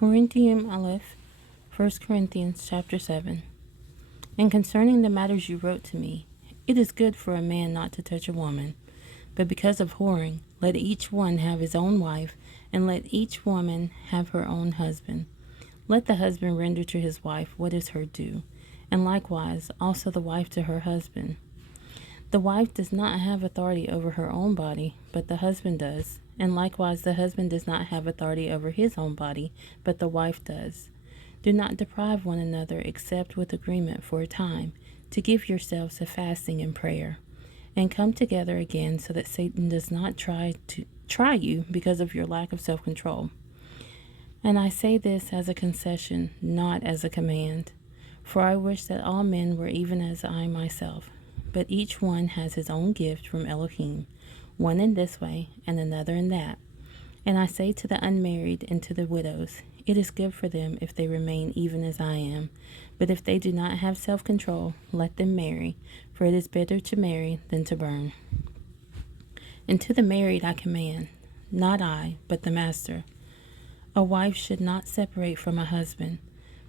Qorintiyim Aleph, 1 Corinthians chapter 7. And concerning the matters you wrote to me, it is good for a man not to touch a woman, but because of whoring, let each one have his own wife, and let each woman have her own husband. Let the husband render to his wife what is her due, and likewise also the wife to her husband. The wife does not have authority over her own body, but the husband does, and likewise the husband does not have authority over his own body, but the wife does. Do not deprive one another except with agreement for a time, to give yourselves to fasting and prayer, and come together again so that Satan does not try you because of your lack of self-control. And I say this as a concession, not as a command, for I wish that all men were even as I myself. But each one has his own gift from Elohim, one in this way and another in that. And I say to the unmarried and to the widows, it is good for them if they remain even as I am. But if they do not have self-control, let them marry, for it is better to marry than to burn. And to the married I command, not I, but the master. A wife should not separate from a husband,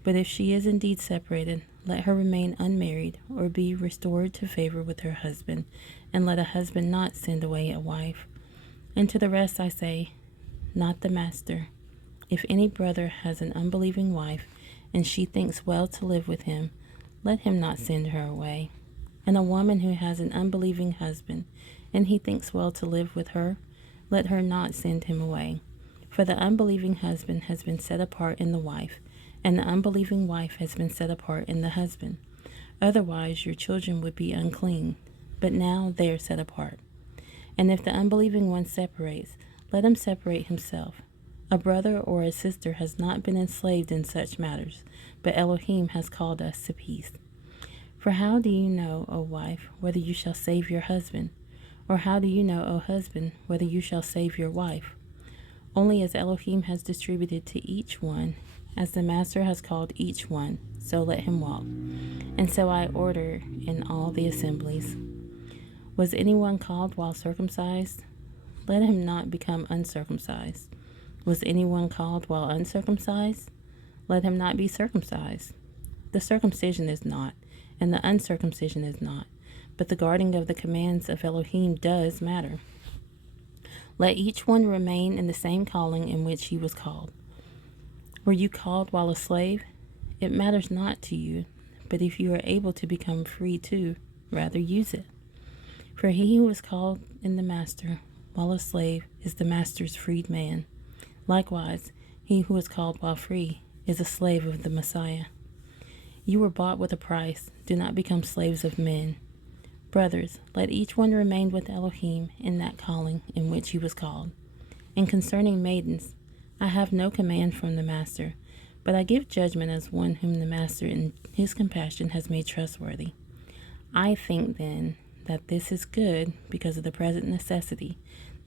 but if she is indeed separated, let her remain unmarried, or be restored to favor with her husband, and let a husband not send away a wife. And to the rest I say, not the master. If any brother has an unbelieving wife, and she thinks well to live with him, let him not send her away. And a woman who has an unbelieving husband, and he thinks well to live with her, let her not send him away. For the unbelieving husband has been set apart in the wife, and the unbelieving wife has been set apart in the husband. Otherwise your children would be unclean, but now they are set apart. And if the unbelieving one separates, let him separate himself. A brother or a sister has not been enslaved in such matters, but Elohim has called us to peace. For how do you know, O wife, whether you shall save your husband? Or how do you know, O husband, whether you shall save your wife? Only as Elohim has distributed to each one, as the master has called each one, so let him walk. And so I order in all the assemblies. Was anyone called while circumcised? Let him not become uncircumcised. Was anyone called while uncircumcised? Let him not be circumcised. The circumcision is not, and the uncircumcision is not, but the guarding of the commands of Elohim does matter. Let each one remain in the same calling in which he was called. Were you called while a slave? It matters not to you, but if you are able to become free too, rather use it. For he who is called in the master while a slave is the master's freed man. Likewise, he who is called while free is a slave of the Messiah. You were bought with a price. Do not become slaves of men. Brothers, let each one remain with Elohim in that calling in which he was called. And concerning maidens, I have no command from the master, but I give judgment as one whom the master in his compassion has made trustworthy. I think then that this is good because of the present necessity,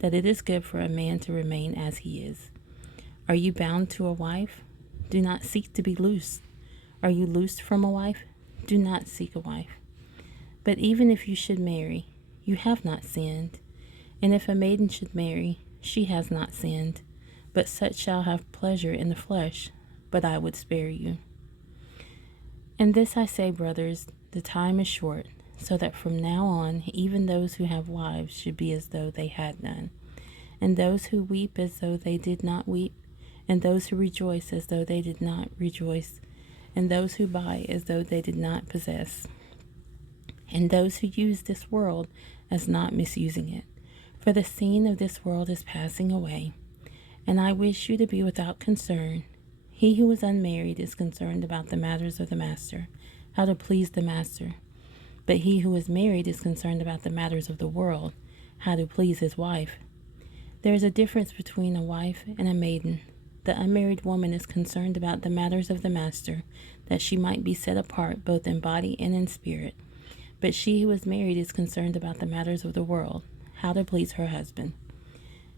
that it is good for a man to remain as he is. Are you bound to a wife? Do not seek to be loosed. Are you loosed from a wife? Do not seek a wife. But even if you should marry, you have not sinned. And if a maiden should marry, she has not sinned. But such shall have pleasure in the flesh, but I would spare you. And this I say, brothers, the time is short, so that from now on even those who have wives should be as though they had none, and those who weep as though they did not weep, and those who rejoice as though they did not rejoice, and those who buy as though they did not possess, and those who use this world as not misusing it. For the scene of this world is passing away. And I wish you to be without concern. He who is unmarried is concerned about the matters of the master, how to please the master. But he who is married is concerned about the matters of the world, how to please his wife. There is a difference between a wife and a maiden. The unmarried woman is concerned about the matters of the master, that she might be set apart both in body and in spirit. But she who is married is concerned about the matters of the world, how to please her husband.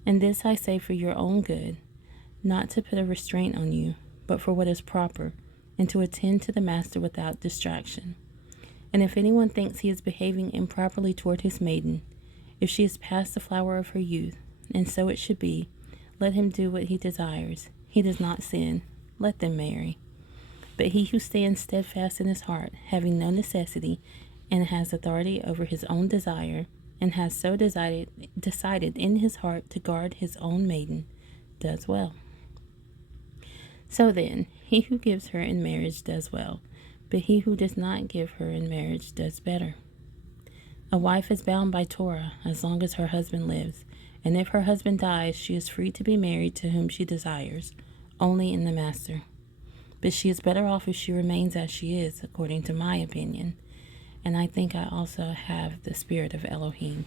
And this I say for your own good, not to put a restraint on you, but for what is proper, and to attend to the master without distraction. And if anyone thinks he is behaving improperly toward his maiden, if she is past the flower of her youth, and so it should be, let him do what he desires. He does not sin. let them marry. But he who stands steadfast in his heart, having no necessity, and has authority over his own desire, and has so decided in his heart to guard his own maiden, does well. So then, he who gives her in marriage does well, but he who does not give her in marriage does better. A wife is bound by Torah as long as her husband lives, and if her husband dies, she is free to be married to whom she desires, only in the master. But she is better off if she remains as she is, according to my opinion, and I think I also have the spirit of Elohim.